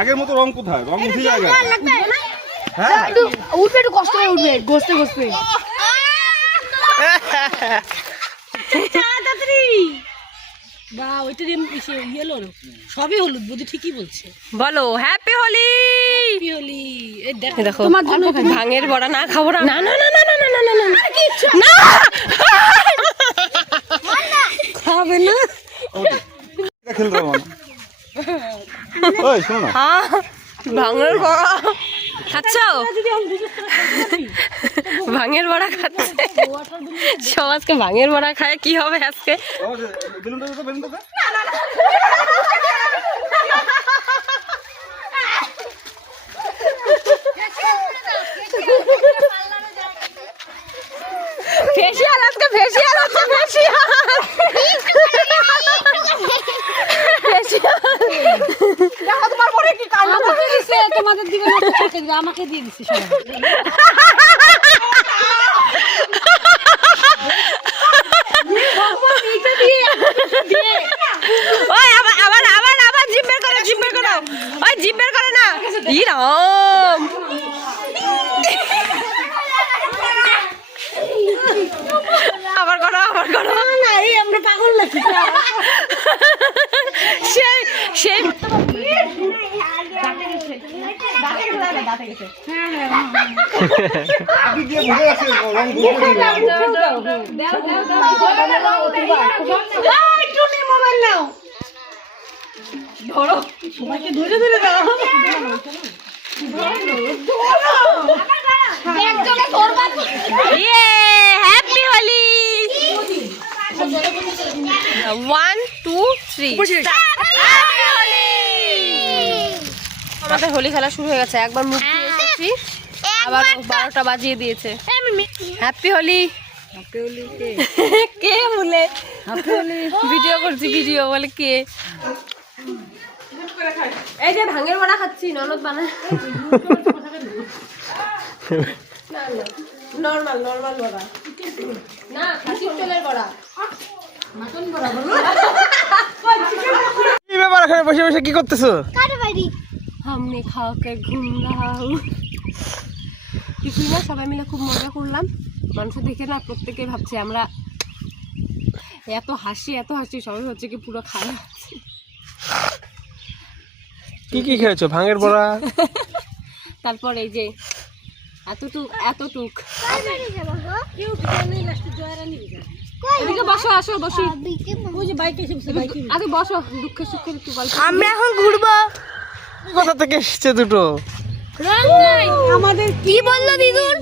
আগের মতো রং কোথায়? রং উঠে যায়। উঠবে, একটু কষ্ট করে উঠবে, ঘষতে ঘষতে। সবই হলুদ, বুঝি ঠিকই বলছে। বলো হ্যাপি হোলি। দেখো ভাঙের বড়া না খাবো না। না না না না না না না না না খাবে না। খেলতে পারবো না। ওই শোনো না, ভাঙের বড়া খাচ্ছ? ভাঙের বড়া খাচ্ছে সব। আজকে ভাঙের বড়া খায় কি হবে আজকে? ফেসিয়াল আজকে, ফেসিয়াল হচ্ছে, ফেসিয়াল তোমাদের দিবে না, আমাকে দিয়ে দিচ্ছে সবাই। আবার জিম বের করো, জিম বের করো, ওই জিম বের করে না। ইরাম আবার করো, আবার করো। আমরা পাগল নাকি? সেই সেই ধরো, সবাইকে ধরে ধরে দাও। হ্যাপি হোলি। 1 2 3 আমাদের হোলি খেলা শুরু হয়ে গেছে। একবার মুখ দিয়ে এসেছি, আবার 12টা বাজিয়ে দিয়েছে। হ্যাপি হোলি। কে বলে? ভিডিও করছি, ভিডিও বলে কে? এই যে ভাঙের বড়া খাচ্ছি, ননদ বানায়। নরমাল নরমাল বড়া না, খাসির তেলের বড়া। মাটন বড়া বলো। কি ব্যাপার, এখানে বসে বসে কি করতেছো? हमने खाकर घूम रहा हूँ। কিছুই না, সবাই মিলে খুব মজা করলাম। মানুষ দেখে না প্রত্যেকে ভাবছে আমরা এত হাসি, এত হাসি, সবাই হচ্ছে কি পুরো খাওয়া। কি কি খেয়েছো? ভাঙের বড়া, তারপর এই যে এতটুক এতটুক। এদিকে বসো, আসো বসি। আরে বসো, দুঃখে সুখের একটু গল্প। আমরা এখন ঘুরবো। কোথা থেকে এসছে দুটো? আমাদের কি বললো দিদুন?